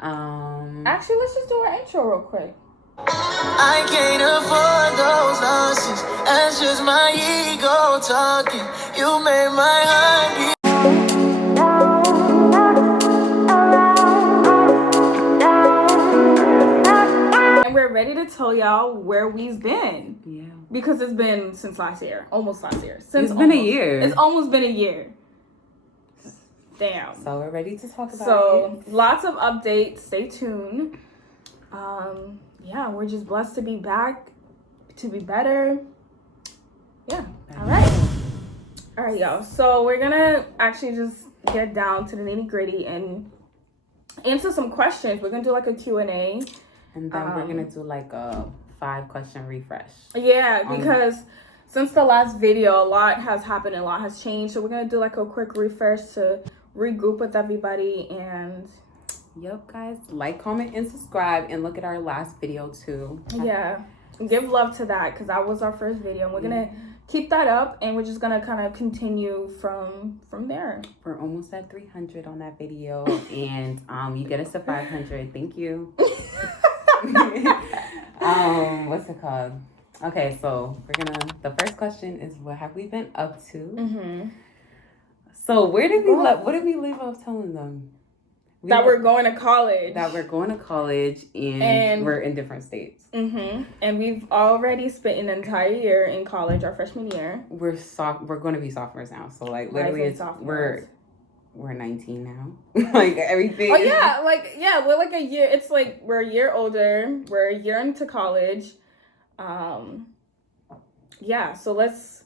Actually, let's just do our intro real quick. I can't afford those losses. That's just my ego talking. You made my heart beat. And we're ready to tell y'all where we've been. Yeah. Because it's been since last year. Almost last year. It's been a year. It's almost been a year. Damn. So we're ready to talk about it. So lots of updates. Stay tuned. Yeah, we're just blessed to be back, to be better. Yeah. All right, y'all. So we're gonna actually just get down to the nitty-gritty and answer some questions. We're gonna do like a Q&A. And then we're gonna do like a 5-question refresh. Yeah, because since the last video, a lot has happened and a lot has changed. So we're gonna do like a quick refresh to regroup with everybody. And yep, guys, like, comment, and subscribe, and look at our last video too. Yeah, give love to that because that was our first video, and we're gonna keep that up, and we're just gonna kind of continue from there. We're almost at 300 on that video, and you get us to 500. Thank you. What's it called? Okay, so the first question is, what have we been up to? Mm-hmm. So what did we leave off telling them? We're going to college. That we're going to college and we're in different states. Mm-hmm. And we've already spent an entire year in college, our freshman year. We're going to be sophomores now. So like literally we're 19 now. Like everything. Oh yeah, we're like a year. It's like we're a year older. We're a year into college. Yeah, so let's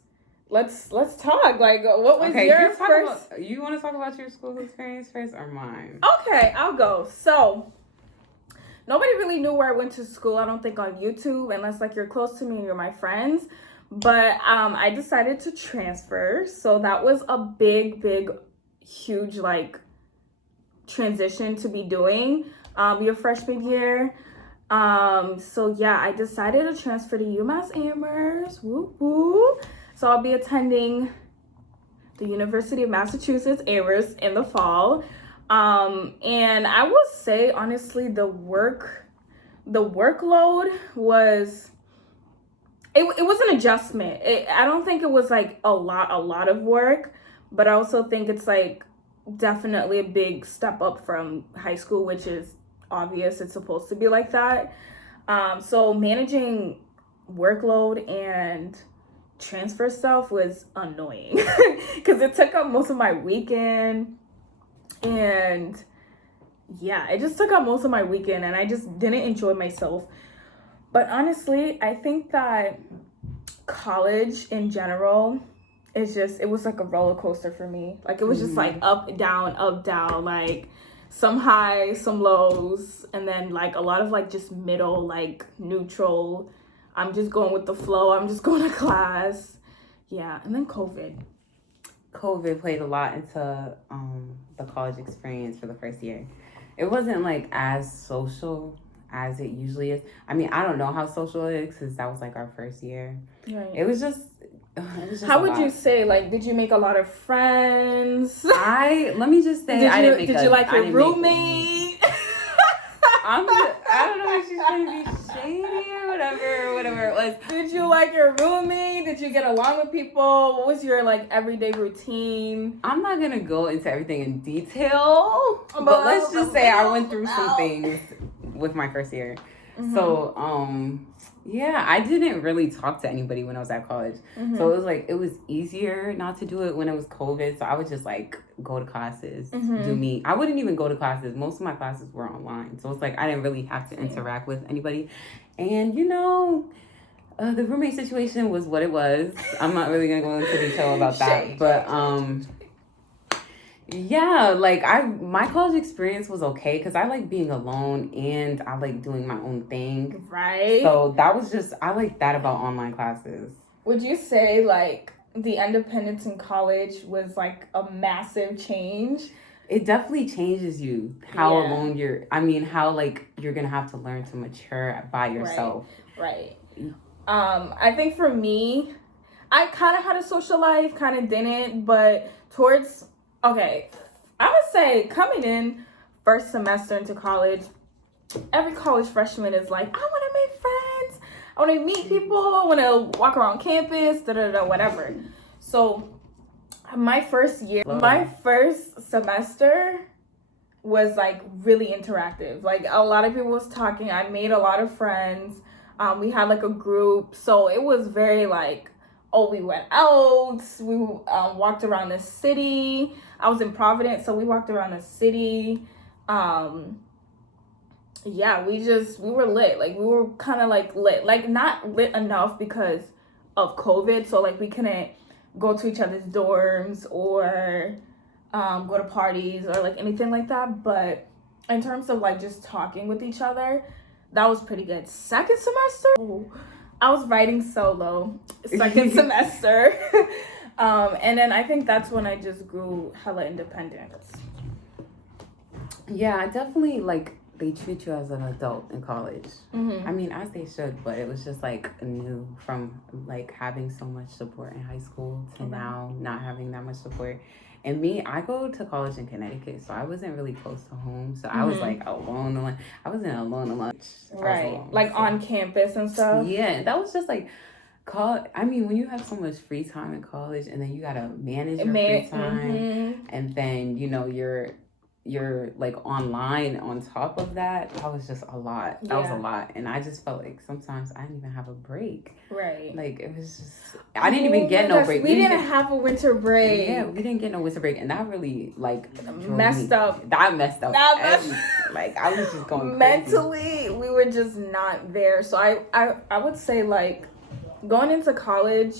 talk. Like, what was your first? You want to talk about your school experience first or mine? Okay, I'll go. So, nobody really knew where I went to school. I don't think on YouTube, unless like you're close to me and you're my friends. But I decided to transfer, so that was a big, huge like transition to be doing. Your freshman year. So yeah, I decided to transfer to UMass Amherst. Woo woo. So I'll be attending the University of Massachusetts Amherst in the fall. And I will say honestly, the workload was it was an adjustment. I don't think it was like a lot of work, but I also think it's like definitely a big step up from high school, which is obvious. It's supposed to be like that. So managing workload and transfer stuff was annoying because it took up most of my weekend, and yeah, it just took up most of my weekend, and I just didn't enjoy myself. But honestly, I think that college in general it was like a roller coaster for me. Like it was just like up down, like some highs, some lows, and then like a lot of like just middle, like neutral. I'm just going with the flow. I'm just going to class. Yeah, and then COVID played a lot into the college experience for the first year. It wasn't like as social as it usually is. I mean, I don't know how social it is because that was like our first year. Right. It was just how would you say, like, did you make a lot of friends? Let me just say, did you like your roommate? I don't know if she's trying to be shady or whatever it was. Did you like your roommate? Did you get along with people? What was your like everyday routine? I'm not gonna go into everything in detail, but let's just say I went through some things with my first year. Mm-hmm. So yeah, I didn't really talk to anybody when I was at college. Mm-hmm. So it was easier not to do it when it was COVID. So I would just like go to classes, do me. I wouldn't even go to classes. Most of my classes were online. So it's like I didn't really have to interact with anybody. And the roommate situation was what it was. I'm not really gonna go into detail about that. But yeah, like my college experience was okay because I like being alone and I like doing my own thing. Right. So that was I like that about online classes. Would you say like the independence in college was like a massive change? It definitely changes you how alone how like you're gonna have to learn to mature by yourself. Right. I think for me, I kind of had a social life, kind of didn't, but I would say coming in first semester into college, every college freshman is like, I want to make friends, I want to meet people, I want to walk around campus, whatever. So my first semester was like really interactive. Like a lot of people was talking. I made a lot of friends. We had like a group, so it was very like, oh, we went out, we walked around the city. I was in Providence, so we walked around the city. Yeah, we were lit. Like we were kind of like lit, like not lit enough because of COVID, so like we couldn't go to each other's dorms or go to parties or like anything like that. But in terms of like just talking with each other, that was pretty good. Second semester, I was writing solo second semester. And then I think that's when I just grew hella independent. Yeah, definitely, like, they treat you as an adult in college. Mm-hmm. I mean, as they should, but it was just, like, new from, like, having so much support in high school to now not having that much support. And me, I go to college in Connecticut, so I wasn't really close to home. So I was, like, alone. I wasn't alone at lunch. Right. Like, on campus and stuff. Yeah, that was just, like, I mean, when you have so much free time in college and then you got to manage your free time and then, you know, you're like online on top of that was just a lot. That was a lot. And I just felt like sometimes I didn't even have a break. Right. Like it was just, I didn't even get no break. We didn't have a winter break. Yeah, we didn't get no winter break. And that really like messed up. That messed up. Like I was just going crazy. Mentally, we were just not there. So I would say like going into college,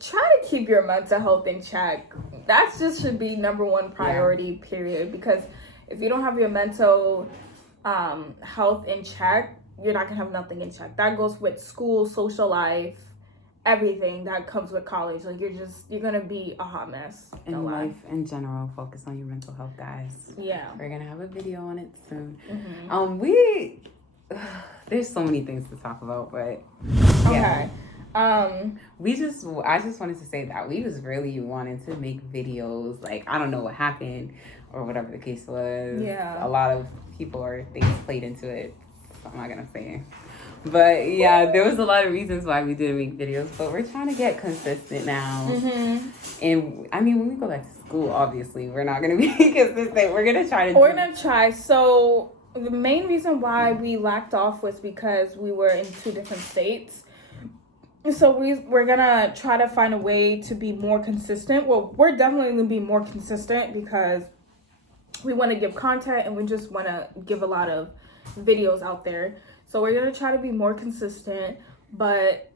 try to keep your mental health in check. That just should be number one priority, period. Because if you don't have your mental health in check, you're not gonna have nothing in check. That goes with school, social life, everything that comes with college. Like you're gonna be a hot mess. In life in general, focus on your mental health, guys. Yeah. We're gonna have a video on it soon. Mm-hmm. There's so many things to talk about, but okay. I just wanted to say that we was really wanting to make videos. Like, I don't know what happened or whatever the case was. Yeah. A lot of people or things played into it. So I'm not going to say. But yeah, there was a lot of reasons why we didn't make videos, but we're trying to get consistent now. Mm-hmm. And I mean, when we go back to school, obviously, we're not going to be consistent. We're going to try to We're going to try. So the main reason why we lacked off was because we were in 2 different states. So we're gonna try to find a way to be more consistent. Well, we're definitely gonna be more consistent because we want to give content and we just want to give a lot of videos out there. So we're gonna try to be more consistent, but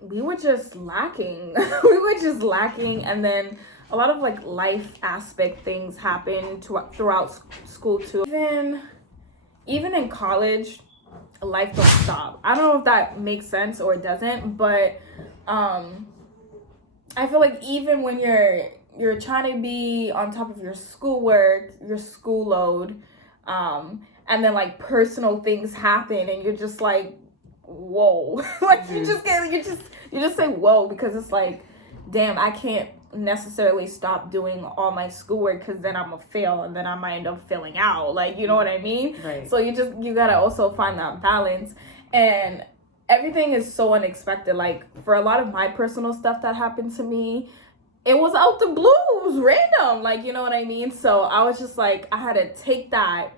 we were just lacking. And then a lot of like life aspect things happened throughout school too. Even in college, life don't stop. I don't know if that makes sense or it doesn't, but I feel like even when you're trying to be on top of your schoolwork, your school load, and then like personal things happen and you're just like, whoa. Like you just say whoa, because it's like, damn, I can't necessarily stop doing all my schoolwork because then I'm gonna fail and then I might end up failing out, like, you know what I mean? Right. So you gotta also find that balance, and everything is so unexpected. Like for a lot of my personal stuff that happened to me, it was out the blue, it was random, like, you know what I mean? So I was just like, I had to take that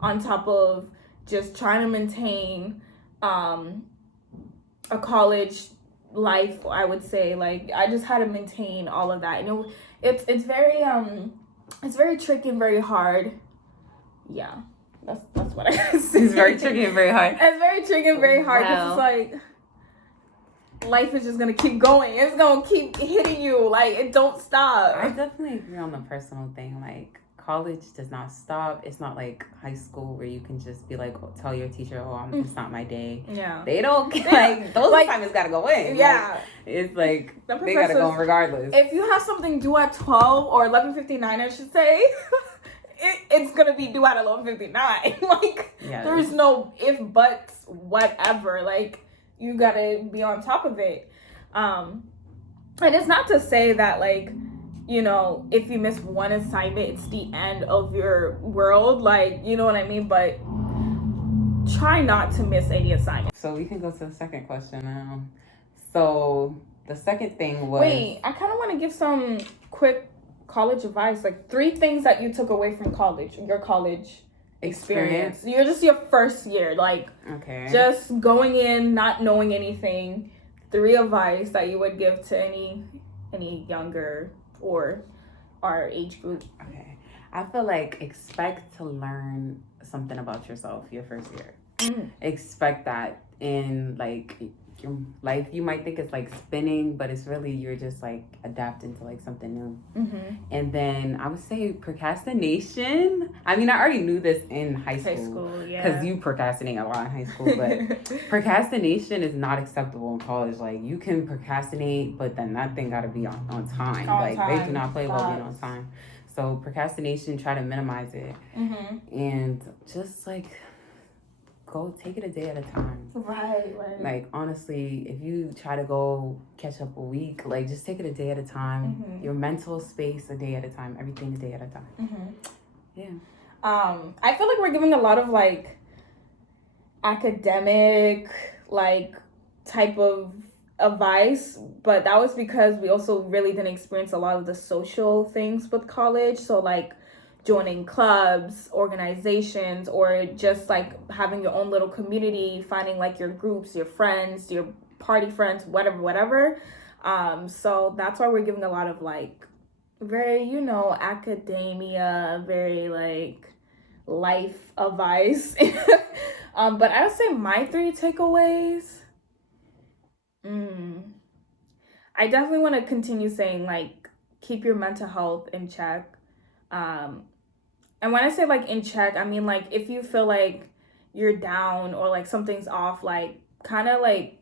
on top of just trying to maintain a college life, I would say. Like I just had to maintain all of that. You know, it's very tricky and very hard. Yeah, that's what I gotta say. It's very tricky and very hard. It's very tricky and very hard because it's like life is just gonna keep going. It's gonna keep hitting you. Like it don't stop. I definitely agree on the personal thing. Like college does not stop. It's not like high school where you can just be like, tell your teacher, it's not my day. Yeah. They don't, like, those assignments gotta go in. Yeah. Like, it's like, they gotta go in regardless. If you have something due at 12 or 11:59, I should say, it's gonna be due at 11:59. Like, there's no if, buts, whatever. Like, you gotta be on top of it. And it's not to say that, like, you know, if you miss one assignment, it's the end of your world. Like, you know what I mean? But try not to miss any assignments. So we can go to the second question now. So the second thing was... Wait, I kind of want to give some quick college advice. Like 3 things that you took away from college, your college experience. You're just your first year. Like, okay, just going in, not knowing anything. 3 advice that you would give to any younger or our age group. Okay. I feel like expect to learn something about yourself your first year. Expect that in like your life. You might think it's like spinning, but it's really you're just like adapting to like something new. And then I would say procrastination. I mean, I already knew this in high school, because you procrastinate a lot in high school, but procrastination is not acceptable in college. Like, you can procrastinate, but then that thing got to be on time. They do not play well being on time. So procrastination, try to minimize it. And just like go take it a day at a time. Right. Like, honestly, if you try to go catch up a week, like, just take it a day at a time. Your mental space a day at a time. Everything a day at a time. Yeah. I feel like we're giving a lot of like academic like type of advice, but that was because we also really didn't experience a lot of the social things with college. So like joining clubs, organizations, or just like having your own little community, finding like your groups, your friends, your party friends, whatever. So that's why we're giving a lot of like very, you know, academia, very like life advice. But I would say my 3 takeaways. I definitely want to continue saying like keep your mental health in check. And when I say like in check, I mean like if you feel like you're down or like something's off, like kind of like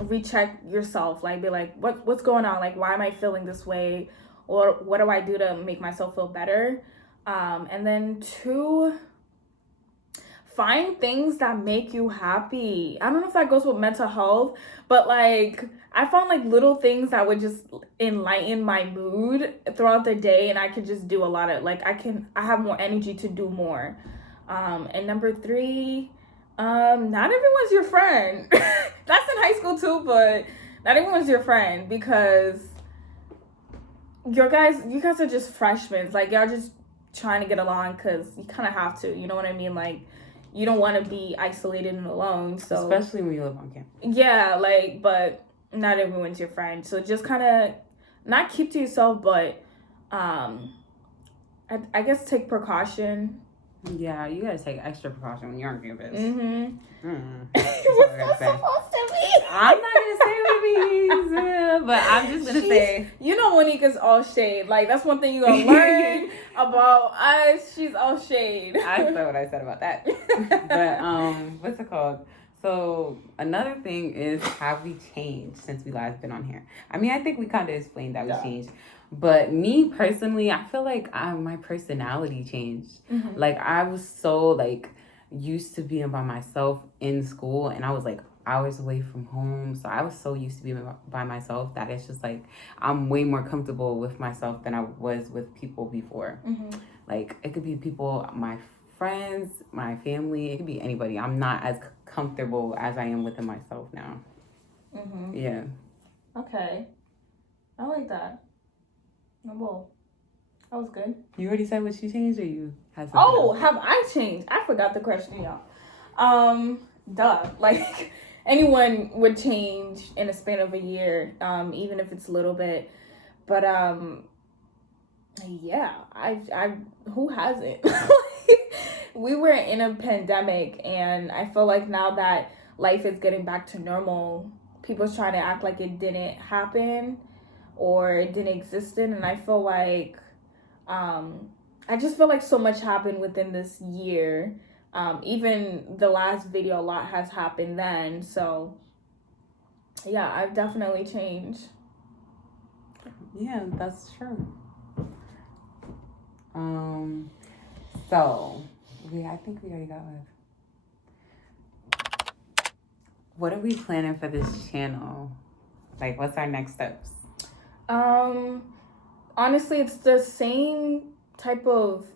recheck yourself, like be like what's going on, like why am I feeling this way, or what do I do to make myself feel better. And then 2, find things that make you happy. I don't know if that goes with mental health, but like I found like little things that would just enlighten my mood throughout the day, and I could just do a lot of like I have more energy to do more. And number 3, not everyone's your friend. That's in high school too, but not everyone's your friend, because you guys are just freshmen. Like, y'all just trying to get along because you kind of have to, you know what I mean? Like, you don't want to be isolated and alone. So especially when you live on campus. Yeah, like, but not everyone's your friend. So just kind of not keep to yourself, but I guess take precaution. Yeah, you gotta take extra precaution when you're on campus. What's that supposed to be? I'm not gonna say what it means, but I'm just gonna say, you know, Monica's all shade. Like, that's one thing you're gonna learn about us. She's all shade. I said what I said about that. But what's it called? So another thing is, have we changed since we last been on here? I mean, I think we kind of explained that we changed. But me personally, I feel like my personality changed. Like, I was so like used to being by myself in school, and I was like hours away from home. So I was so used to being by myself that it's just like I'm way more comfortable with myself than I was with people before. Like, it could be people, my friends, my family, it could be anybody. I'm not as comfortable as I am within myself now. Yeah. Okay. I like that. Well, that was good. You already said what you changed, or you had something else? Have I changed? I forgot the question, y'all. Duh. Like, anyone would change in a span of a year, even if it's a little bit. But yeah, I who hasn't? We were in a pandemic, and I feel like now that life is getting back to normal, people's trying to act like it didn't happen or it didn't exist. And I feel like I just feel like so much happened within this year. Even the last video, a lot has happened then. So yeah, I've definitely changed. Yeah, that's true. So I think we already got one. What are we planning for this channel? Like, what's our next steps? honestly, it's the same type of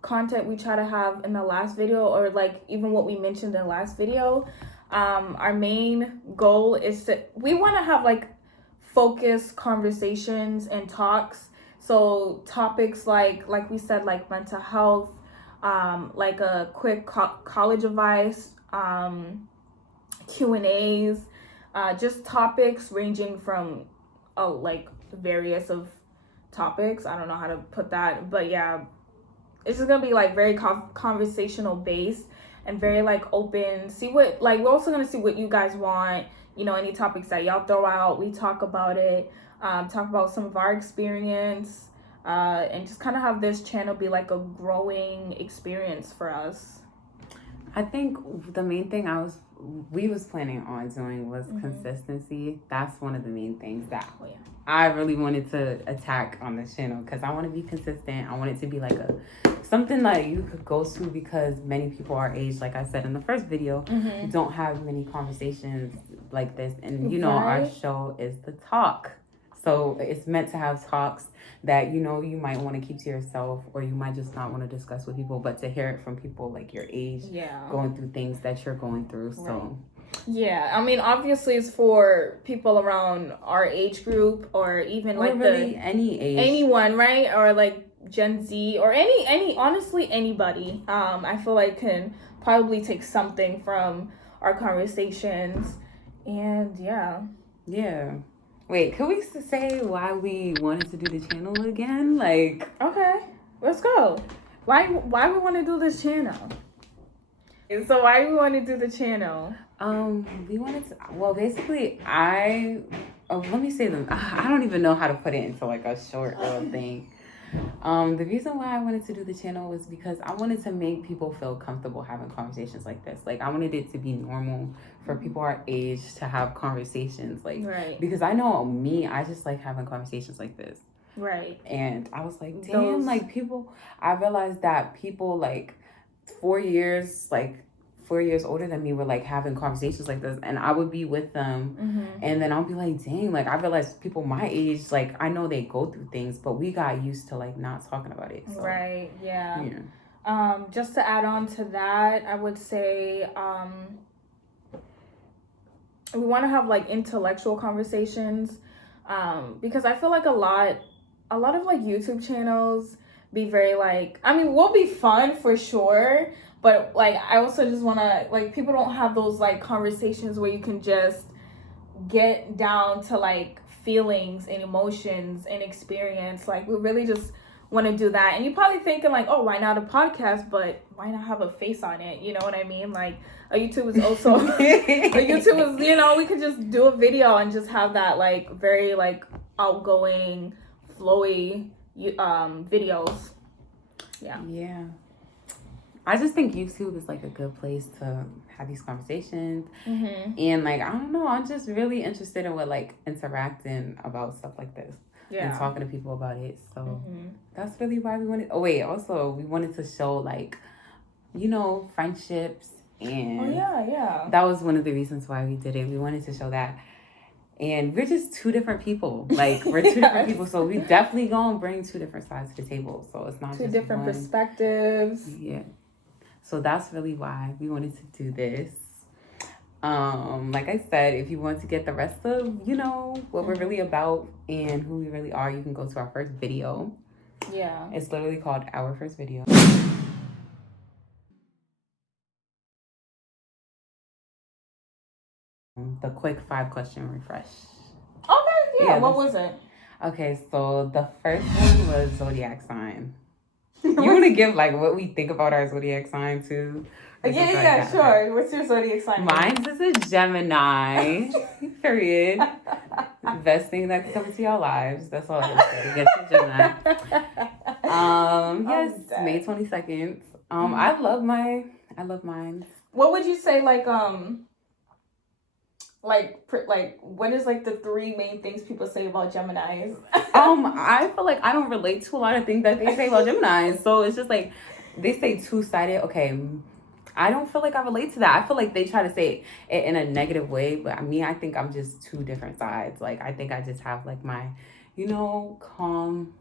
content we try to have in the last video, or like even what we mentioned in the last video. Our main goal is we want to have like focused conversations and talks. So topics like we said, like mental health, like a quick college advice, Q&As, just topics ranging from like various of topics. I don't know how to put that, but yeah, it's just gonna be like very conversational based and very like open. See what, like, we're also gonna see what you guys want, you know, any topics that y'all throw out, we talk about it, talk about some of our experience, and just kind of have this channel be like a growing experience for us. I think the main thing we was planning on doing was consistency. That's one of the main things that I really wanted to attack on this channel, because I want to be consistent. I want it to be like something that you could go to, because many people our age, like I said in the first video, don't have many conversations like this. And you know, our show is The Talk. So it's meant to have talks that, you know, you might want to keep to yourself, or you might just not want to discuss with people, but to hear it from people like your age, going through things that you're going through. So yeah, I mean, obviously it's for people around our age group, or even or like really any age, anyone, right? Or like Gen Z, or any honestly anybody. I feel like can probably take something from our conversations. And yeah. Wait, could we say why we wanted to do the channel again? Like, okay, let's go. Why we want to do this channel? So why do we want to do the channel? We wanted to, well, basically, let me say them. I don't even know how to put it into like a short little thing. The reason why I wanted to do the channel was because I wanted to make people feel comfortable having conversations like this. Like, I wanted it to be normal for people our age to have conversations, like, because I know me, I just like having conversations like this. Right. And I was like, damn, like people, I realized that people like 4 years older than me were like having conversations like this, and I would be with them, and then I'll be like, dang, like I realized people my age, like I know they go through things, but we got used to like not talking about it. So, right. Yeah. Just to add on to that, I would say we want to have like intellectual conversations, because I feel like a lot of like YouTube channels be very like, I mean, will be fun for sure, but like I also just want to, like, people don't have those like conversations where you can just get down to like feelings and emotions and experience. Like, we really just want to do that. And you're probably thinking like, oh, why not a podcast? But why not have a face on it? You know what I mean? Like, a YouTube is also a YouTube is, you know, we could just do a video and just have that like very like outgoing, flowy videos. Yeah. I just think YouTube is like a good place to have these conversations. And like, I don't know, I'm just really interested in what like interacting about stuff like this. And talking to people about it. So that's really why we wanted. Oh wait, also we wanted to show like, you know, friendships, and that was one of the reasons why we did it. We wanted to show that. And we're just two different people. Like, we're two different people. So we definitely gonna bring two different sides to the table. So it's not two just different one perspectives. Yeah. So that's really why we wanted to do this. Like I said, if you want to get the rest of, you know, what we're really about and who we really are, you can go to our first video. Yeah. It's literally called Our First Video. The quick 5-question refresh. Okay, yeah. What was it? Okay, so the first one was zodiac sign. You want to give like what we think about our zodiac sign too? Yeah, sure. Okay. What's your zodiac sign? Mine is a Gemini. Period. Best thing that could come into your lives. That's all I can say. Yes, a Gemini. Yes, May 22nd. I love mine. What would you say, like what is like the 3 main things people say about Geminis? I feel like I don't relate to a lot of things that they say about Geminis. So it's just like, they say two-sided. Okay, I don't feel like I relate to that. I feel like they try to say it in a negative way, but I think I'm just two different sides. Like, I think I just have like my, calm,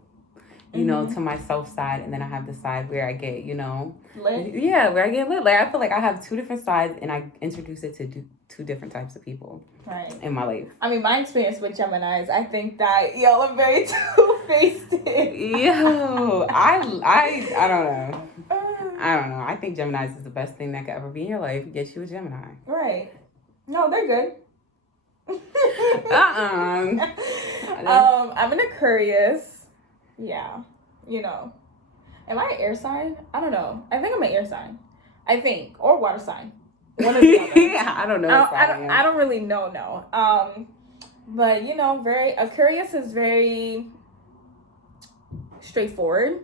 to my self side, and then I have the side where I get, lit. Yeah, where I get lit. Like, I feel like I have two different sides, and I introduce it to two different types of people. Right. In my life. I mean, my experience with Geminis, I think that y'all are very two-faced. Yo, I don't know. I don't know. I think Geminis is the best thing that could ever be in your life. Get you a Gemini. Right. No, they're good. I'm an Aquarius. Yeah. Am I an air sign? I don't know. I think I'm an air sign. Or water sign. One or the other. Yeah, I don't know. I don't really know. No. But Aquarius is very straightforward.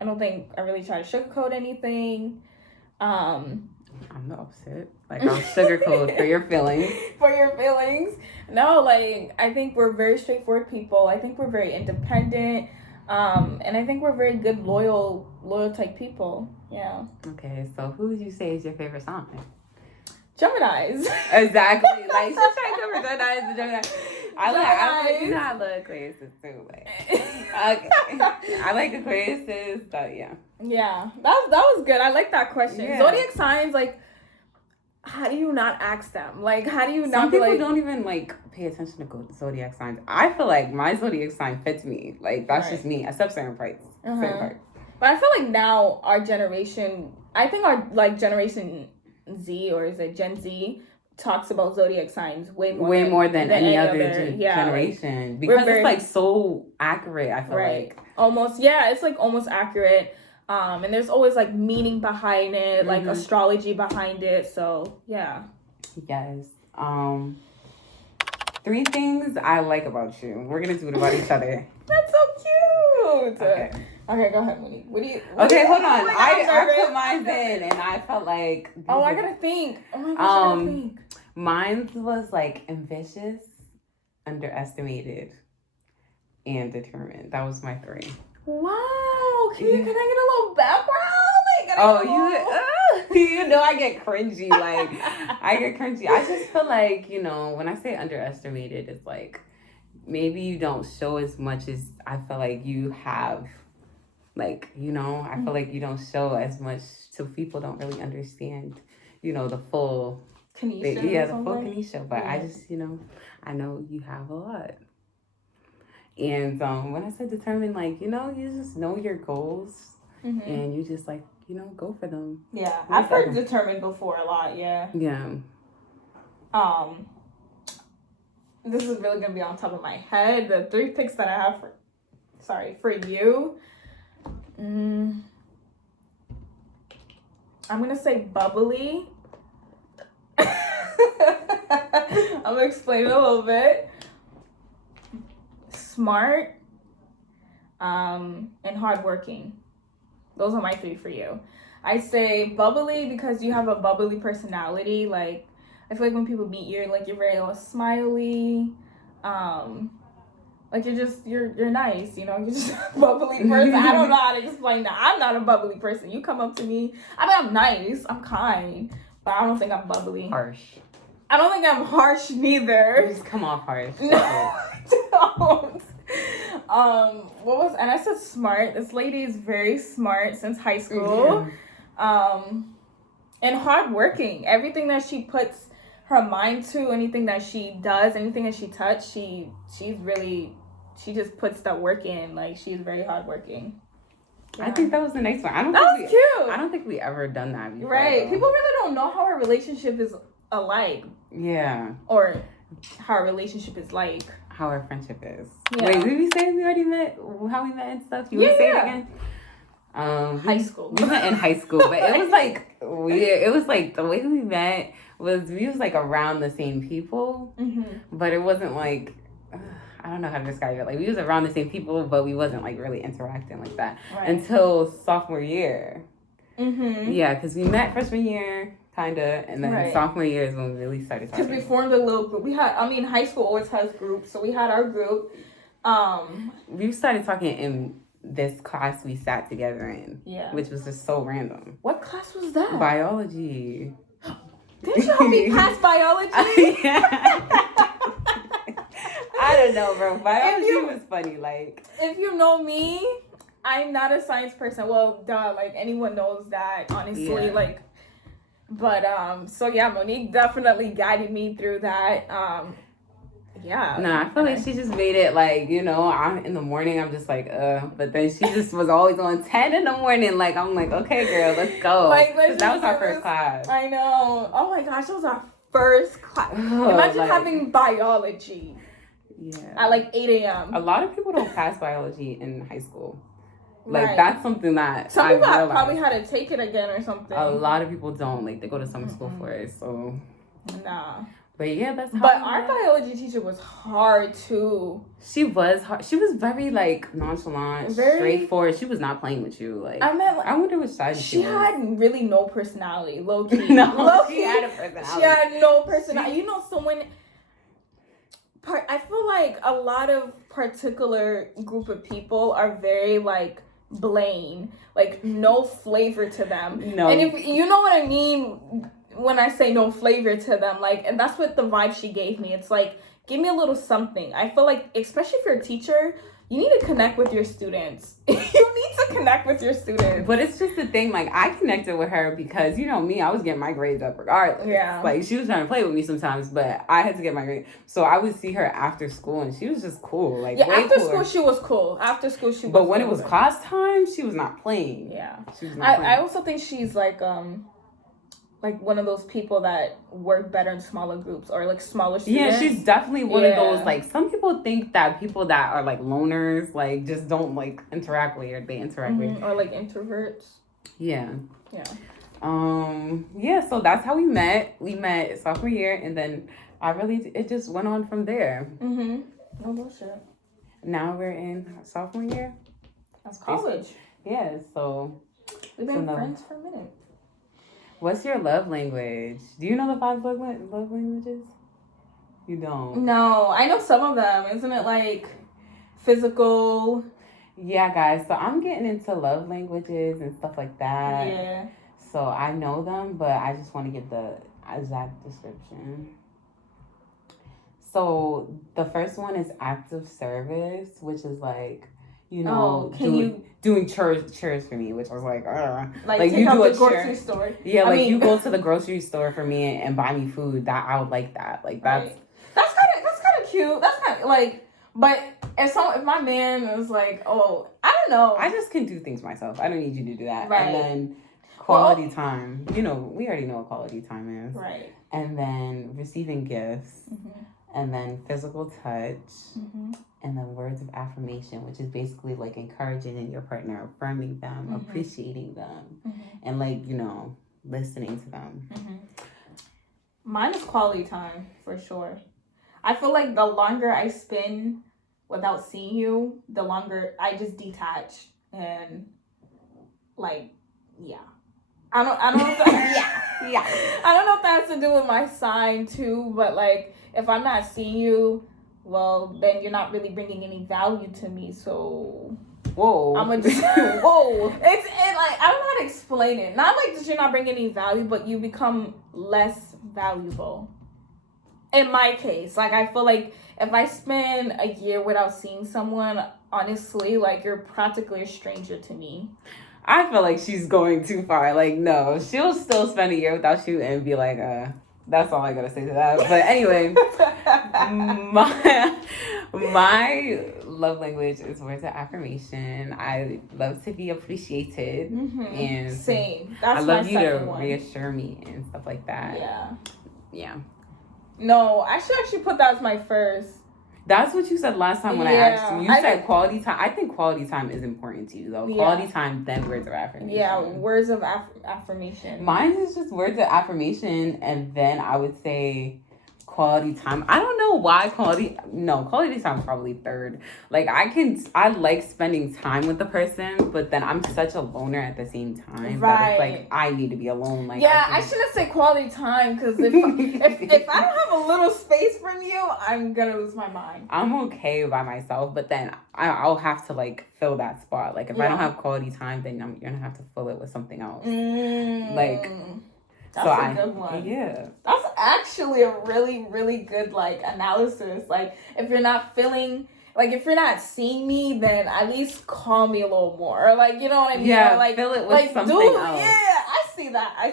I don't think I really try to sugarcoat anything. I'm the opposite. Like, I'll sugarcoat for your feelings. For your feelings. No, like, I think we're very straightforward people. I think we're very independent. And I think we're very good, loyal type people. Yeah. Okay, so who would you say is your favorite sign? Geminis. Exactly. Like, she's trying to cover Geminis and Geminis. I love Aquariuses too. Like, okay. I like Aquariuses, but yeah. Yeah, that was good. I like that question. Yeah. Zodiac signs, like, how do you not ask them? Like, how do you not? Some people don't even pay attention to zodiac signs. I feel like my zodiac sign fits me. Like, that's just me. Except certain parts. Certain parts. But I feel like now our generation, I think our Generation Z, or is it Gen Z, talks about zodiac signs way more than any other generation, because it's so accurate. I feel like almost it's almost accurate. And there's always meaning behind it, like astrology behind it. So yeah. Yes. 3 things I like about you. We're gonna do it about each other. That's so cute. Okay, go ahead, Monique. Hold on. I put mine in, and I felt like. I gotta think. Oh my gosh, I gotta think. Mine was ambitious, underestimated, and determined. That was my 3. Wow. Can I get a little background? I get cringy. I just feel like, when I say underestimated, it's maybe you don't show as much as I feel like you have. I feel like you don't show as much, so people don't really understand, the full Kanisha. The full Kanisha. But I just, I know you have a lot. And when I said determined, you just know your goals, and you just go for them. Yeah, I've heard determined before a lot. Yeah. Yeah. This is really gonna be on top of my head. The 3 picks that I have for you. I'm gonna say bubbly. I'm gonna explain it a little bit. Smart, and hardworking. Those are my 3 for you. I say bubbly because you have a bubbly personality. I feel like when people meet you, you're very smiley. You're nice, you're just a bubbly person. I don't know how to explain that. I'm not a bubbly person. You come up to me, I'm nice, I'm kind, but I don't think I'm bubbly. Harsh. I don't think I'm harsh neither. You just come off harsh. No, I don't. And I said smart. This lady is very smart since high school. Yeah. And hardworking. Everything that she puts her mind to, anything that she does, anything that she touches, she just puts that work in. She's very hardworking. Yeah. I think that was a nice one. Cute. I don't think we ever done that before. Right. Though. People really don't know how our relationship is alike. Yeah. Or how our relationship is like. How our friendship is. Yeah. Wait, did we say we already met? How we met and stuff? You want to say it again? High school. We met in high school, but it was weird. It was the way we met was we was around the same people, but it wasn't I don't know how to describe it. We was around the same people, but we wasn't really interacting like that until sophomore year. Yeah, because we met freshman year, kind of, and then sophomore year is when we really started talking. Because we formed a little group. High school always has groups, so we had our group. We started talking in this class we sat together in, which was just so random. What class was that? Biology. Didn't you help me pass biology? I I don't know, bro. Biology was funny. Like, if you know me, I'm not a science person. Well, duh, like anyone knows that, honestly. Yeah. Like, but so yeah, Monique definitely guided me through that. Yeah. No, I feel like she just made it like, you know, I'm in the morning, I'm just like, but then she just was always on 10 in the morning. Like, I'm like, okay, girl, let's go. Like, that was our first class. I know. Oh my gosh, that was our first class. Oh, Imagine like, having biology. Yeah. At like 8 a.m. A lot of people don't pass biology in high school. Like, right. That's something that some people probably had to take it again or something. A lot of people don't. Like, they go to summer school for it, so. Nah. But yeah, that's how. But our biology teacher was hard too. She was hard. She was very like nonchalant, straightforward. She was not playing with you. Like, I wonder which side she was. She had really no personality, low key. She had a personality. She had no personality. You know, someone. I feel like a lot of particular group of people are very like plain, like no flavor to them. No. And if you know what I mean when I say no flavor to them, like, and that's what the vibe she gave me. It's like, give me a little something. I feel like, especially if you're a teacher, you need to connect with your students. You need to connect with your students. But it's just the thing, like, I connected with her because, you know, me, I was getting my grades up regardless. Yeah. Like, she was trying to play with me sometimes, but I had to get my grades. So I would see her after school, and she was just cool. Like, yeah, way after cooler. school, she was cool. After school, she was But when it was class time, she was not playing. Yeah. She was not playing. I also think she's like one of those people that work better in smaller groups or like smaller students. Yeah, she's definitely one of those, like, some people think that people that are like loners, like, just don't like interact with, or they interact with. Or like introverts. Yeah. Yeah. Yeah, so that's how we met. We met sophomore year, and then it just went on from there. Mm-hmm. No bullshit. Now we're in sophomore year. That's college. Yeah, so. We've been friends for a minute. What's your love language? Do you know the 5 love languages? You don't? No, I know some of them. Isn't it like physical? Yeah, guys. So I'm getting into love languages and stuff like that. Yeah. So I know them, but I just want to give the exact description. So the first one is acts of service, which is like, you know, doing chores for me, which I was like, like take you out do the grocery store. Yeah, like you go to the grocery store for me and buy me food. That I would like that. Like that's kind of cute. That's kind of like, but if my man is like, oh, I don't know, I just can do things myself. I don't need you to do that. Right. And then quality time. You know, we already know what quality time is. Right. And then receiving gifts. Mm-hmm. And then physical touch. Mm-hmm. And then words of affirmation, which is basically like encouraging in your partner, affirming them, appreciating them, and like, you know, listening to them. Mine is quality time for sure. I feel like the longer I spend without seeing you, the longer I just detach and like, yeah. I don't know if that, yeah. I don't know if that has to do with my sign too, but like if I'm not seeing you, well, then you're not really bringing any value to me, so whoa. I'm gonna just whoa. It's like I don't know how to explain it. Not like that you're not bringing any value, but you become less valuable. In my case, like I feel like if I spend a year without seeing someone, honestly, like you're practically a stranger to me. I feel like she's going too far. Like, no, she'll still spend a year without you and be like, that's all I gotta say to that. But anyway, my love language is words of affirmation. I love to be appreciated. And same. That's I love my you to one. Reassure me and stuff like that. Yeah. No, I should actually put that as my first. That's what you said last time when I asked you. You said quality time. I think quality time is important to you, though. Quality time, then words of affirmation. Yeah, words of affirmation. Mine is just words of affirmation, and then I would say quality time. I don't know why quality time is probably third. Like I like spending time with the person, but then I'm such a loner at the same time. Right. That it's like I need to be alone. Like I shouldn't say quality time because if I don't have a little space from you, I'm gonna lose my mind. I'm okay by myself, but then I'll have to like fill that spot. Like if I don't have quality time, then you're gonna have to fill it with something else. Like That's a good one. Yeah. That's actually a really, really good, like, analysis. Like, if you're not feeling, like, if you're not seeing me, then at least call me a little more. Like, you know what I mean? Yeah, or like, fill it with like, something dude, else. Yeah, I see that.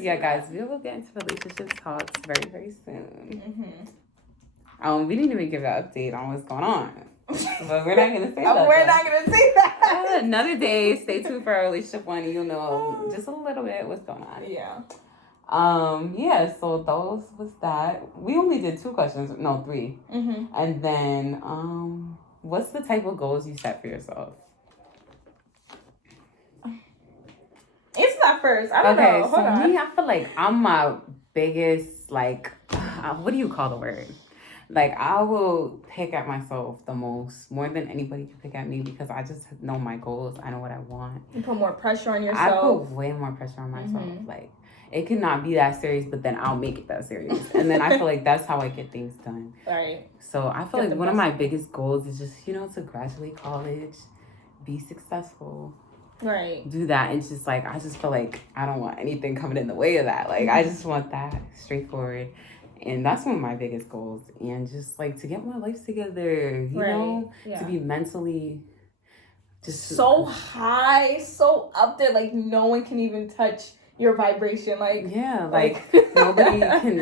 Yeah, guys, we will get into relationship talks very, very soon. Mm-hmm. We didn't even give an update on what's going on. But we're not going to say that. We're not going to say that. Another day. Stay tuned for our relationship one. You'll know just a little bit what's going on. Yeah. Yeah, so those was that. We only did 2 questions. No, 3. Mm-hmm. And then, what's the type of goals you set for yourself? Answer that first. I don't know. Hold on. Me, I feel like I'm my biggest, like, what do you call the word? Like, I will pick at myself the most, more than anybody can pick at me, because I just know my goals. I know what I want. You put more pressure on yourself. I put way more pressure on myself. Like, it could not be that serious, but then I'll make it that serious. And then I feel like that's how I get things done. Right. So I feel like one of my biggest goals is just, to graduate college, be successful. Right. Do that. And just like, I just feel like I don't want anything coming in the way of that. Like, I just want that straightforward. And that's one of my biggest goals. And just like to get my life together, you know, to be mentally just so high, so up there, like no one can even touch your vibration. Like, yeah, like nobody can.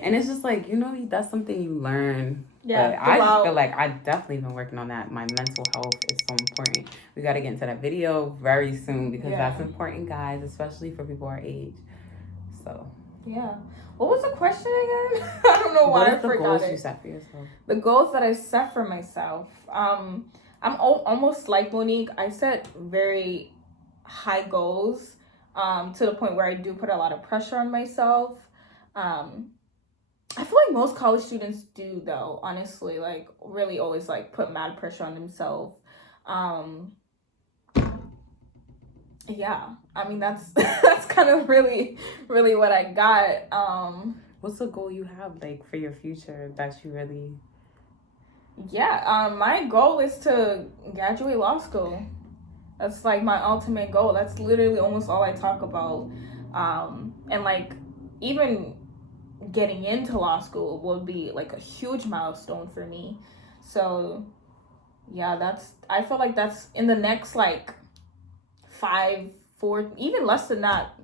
And it's just like, that's something you learn. Yeah. But I just feel like I definitely been working on that. My mental health is so important. We got to get into that video very soon, because that's important, guys, especially for people our age. So. Yeah. What was the question again? I don't know why I forgot it. What are the goals you set for yourself? The goals that I set for myself. I'm almost like Monique. I set very high goals to the point where I do put a lot of pressure on myself. I feel like most college students do, though, honestly. Like, really always, like, put mad pressure on themselves. Yeah, I mean, that's kind of really, really what I got. What's the goal you have, like, for your future that you really... Yeah, my goal is to graduate law school. That's, like, my ultimate goal. That's literally almost all I talk about. And, like, even getting into law school would be, like, a huge milestone for me. So, yeah, I feel like that's in the next, like... 5, 4, even less than that.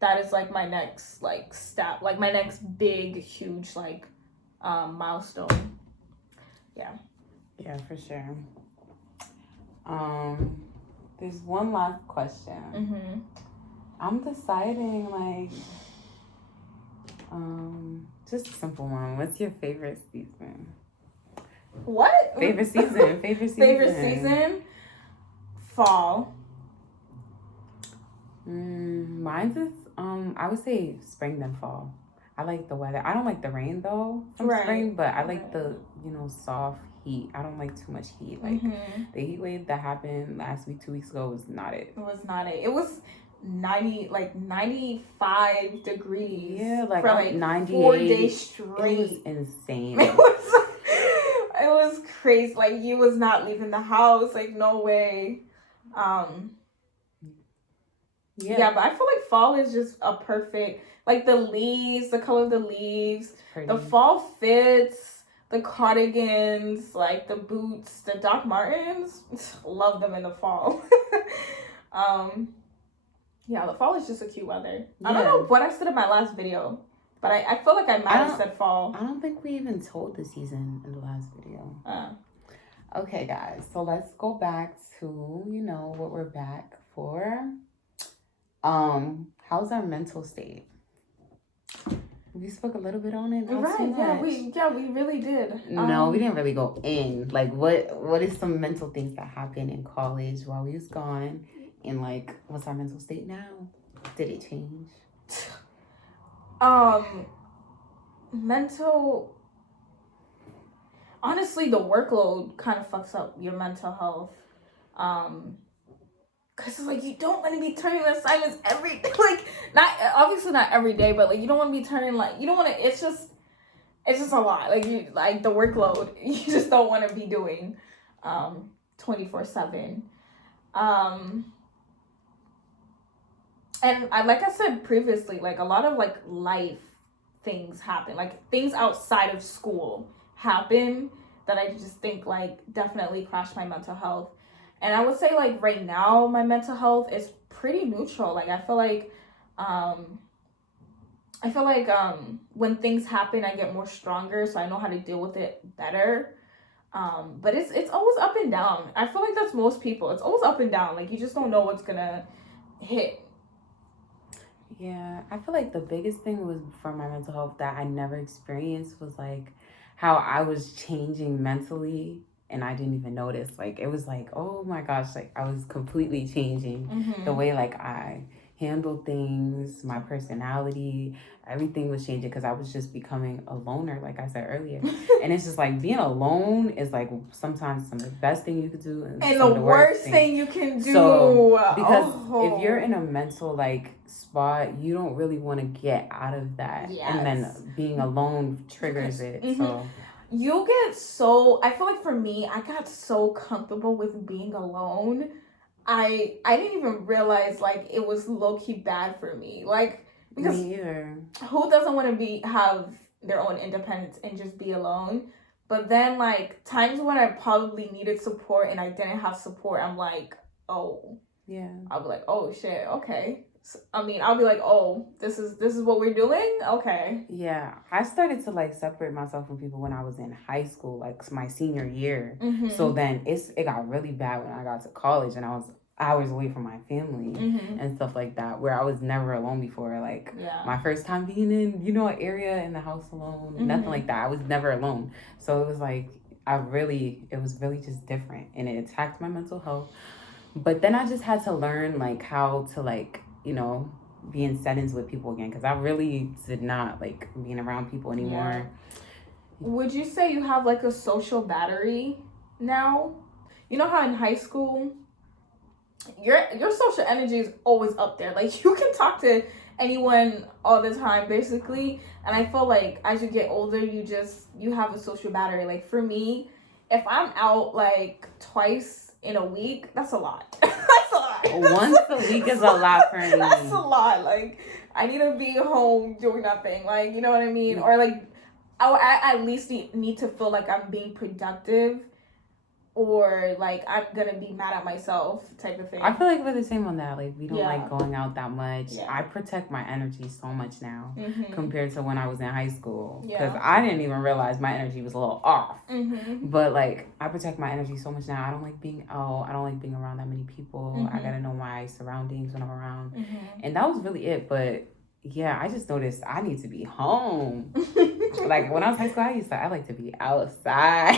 That is like my next like step, like my next big, huge like milestone. Yeah. Yeah, for sure. There's one last question. I'm deciding like, just a simple one. What's your favorite season? What? Favorite season. Favorite season? Fall. Mine's is I would say spring then fall. I like the weather. I don't like the rain though from spring, but I like the soft heat. I don't like too much heat. Like the heat wave that happened last week, 2 weeks ago was not it. It was not it. It was 95 degrees. Yeah, like for like 98. 4 days straight. It was insane. It was crazy. Like you was not leaving the house. Like no way. Yeah, but I feel like fall is just a perfect, like the leaves, the color of the leaves, the fall fits, the cardigans, like the boots, the Doc Martens, love them in the fall. Yeah, the fall is just a cute weather. Yeah. I don't know what I said in my last video, but I feel like I might have said fall. I don't think we even told the season in the last video. Okay, guys, so let's go back to, what we're back for. How's our mental state? We spoke a little bit on it. Right, we really did. No, we didn't really go in. Like, what is some mental things that happened in college while we was gone? And, like, what's our mental state now? Did it change? Mental... Honestly, the workload kind of fucks up your mental health. Because it's like, you don't want to be turning assignments every day. Like, obviously not every day, but, like, you don't want to be turning, like, you don't want to, it's just a lot. Like, the workload, you just don't want to be doing 24/7. And like I said previously, like a lot of like life things happen, like things outside of school happen that I just think like definitely crash my mental health. And I would say like right now my mental health is pretty neutral. Like I feel like when things happen I get more stronger, so I know how to deal with it better. But it's always up and down. I feel like that's most people. It's always up and down. Like you just don't know what's gonna hit. Yeah, I feel like the biggest thing was for my mental health that I never experienced was like how I was changing mentally and I didn't even notice. Like it was like, oh my gosh, like I was completely changing the way like I handled things, my personality, everything was changing because I was just becoming a loner, like I said earlier. And it's just like being alone is like sometimes some of the best thing you could do and the worst thing you can do. So because if you're in a mental like spot, you don't really want to get out of that. Yes. And then being alone triggers it. So you get so, I feel like for me, I got so comfortable with being alone. I didn't even realize like it was low-key bad for me. Like because me either. Who doesn't want to have their own independence and just be alone? But then like times when I probably needed support and I didn't have support, I'm like, oh yeah, I'll be like, oh shit, okay. I mean, I'll be like, oh, this is what we're doing? Okay. Yeah. I started to like separate myself from people when I was in high school, like my senior year. So then it got really bad when I got to college and I was hours away from my family and stuff like that, where I was never alone before. Like my first time being in, an area in the house alone, nothing like that. I was never alone. So it was like it was really just different and it attacked my mental health. But then I just had to learn like how to like, be in settings with people again, because I really did not like being around people anymore. Would you say you have like a social battery now? You know how in high school your social energy is always up there. Like you can talk to anyone all the time basically, and I feel like as you get older you have a social battery. Like for me, if I'm out like twice in a week, that's a lot. That's a lot. Once a week is a lot for me. That's a lot. Like I need to be home doing nothing. Like, you know what I mean? Or like I at least need to feel like I'm being productive, or like I'm gonna be mad at myself type of thing. I feel like we're the same on that. Like we don't like going out that much. I protect my energy so much now compared to when I was in high school, because I didn't even realize my energy was a little off. But like I protect my energy so much now. I don't like being out. I don't like being around that many people. I gotta know my surroundings when I'm around, and that was really it. But yeah, I just noticed I need to be home. Like when I was in high school, I like to be outside.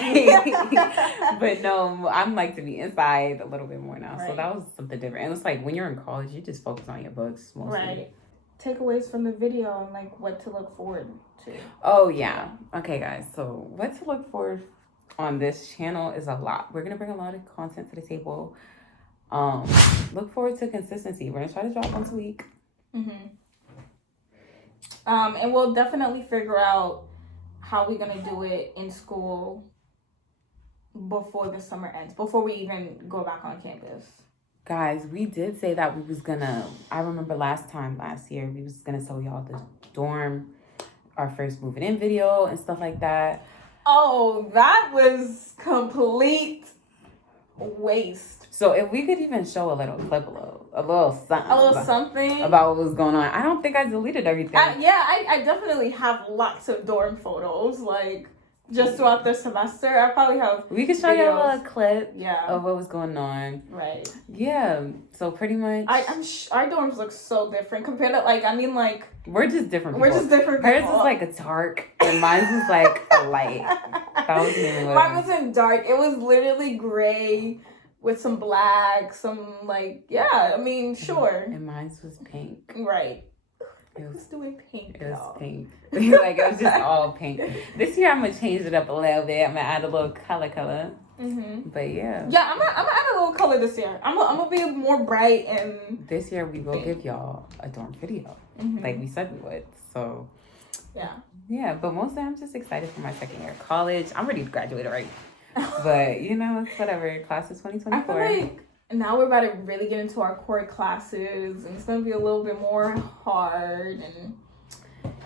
But no, I'm like to be inside a little bit more now. Right. So that was something different. And it's like when you're in college, you just focus on your books mostly. Right. Takeaways from the video and like what to look forward to. Oh yeah. Okay guys, so what to look forward on this channel is a lot. We're gonna bring a lot of content to the table. Look forward to consistency. We're gonna try to drop once a week. And we'll definitely figure out how we're gonna do it in school before the summer ends, before we even go back on campus. Guys, we did say that we was gonna, I remember last year, we was gonna show y'all the dorm, our first moving in video and stuff like that. Oh, that was complete waste. So if we could even show a little clip, a little something about what was going on. I don't think I deleted everything. I definitely have lots of dorm photos, like just throughout the semester. I probably have. We could show you a clip of what was going on. Right. Yeah. So pretty much. Our dorms look so different compared to we're just different people. We're just different people. Hers was like a dark and mine was like a light. That was mainly what mine wasn't dark. It was literally gray with some black, some sure. And mine was pink. Right. It was doing pink. It was pink. Like it was just all pink. This year I'm gonna change it up a little bit. I'm gonna add a little color. But yeah. Yeah, I'm gonna add a little color this year. I'm gonna be more bright and. This year we will give y'all a dorm video, like we said we would. So. Yeah. Yeah, but mostly I'm just excited for my second year of college. I'm ready to graduate already. But it's whatever. Class of 2024. I feel like now we're about to really get into our core classes, and it's gonna be a little bit more hard and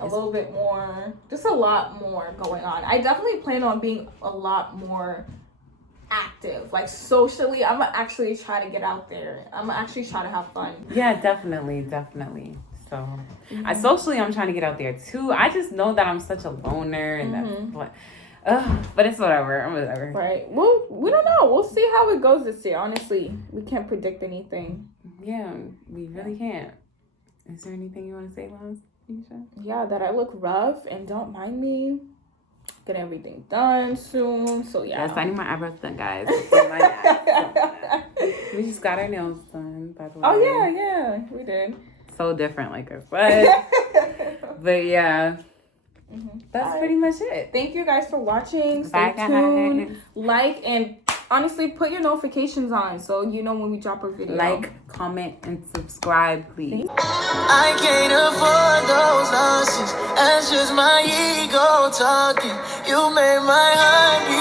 a little bit more, just a lot more going on. I definitely plan on being a lot more active, like socially. I'm gonna actually try to get out there. I'm gonna actually try to have fun. Yeah, definitely. So, socially, I'm trying to get out there too. I just know that I'm such a loner, and but it's whatever. Whatever. Right. Well, we don't know. We'll see how it goes this year. Honestly, we can't predict anything. Yeah, we really can't. Is there anything you want to say, Laz? Yeah, that I look rough, and don't mind me. Get everything done soon. So yeah. Yes, I need my eyebrows done, guys. We just got our nails done, by the way. Oh yeah, we did. So different, like I said. But yeah. That's pretty much it. Thank you guys for watching. Stay tuned. Like, and honestly, put your notifications on so you know when we drop a video. Like, comment, and subscribe, please. I can't afford those losses. That's just my ego talking. You made my heart beat.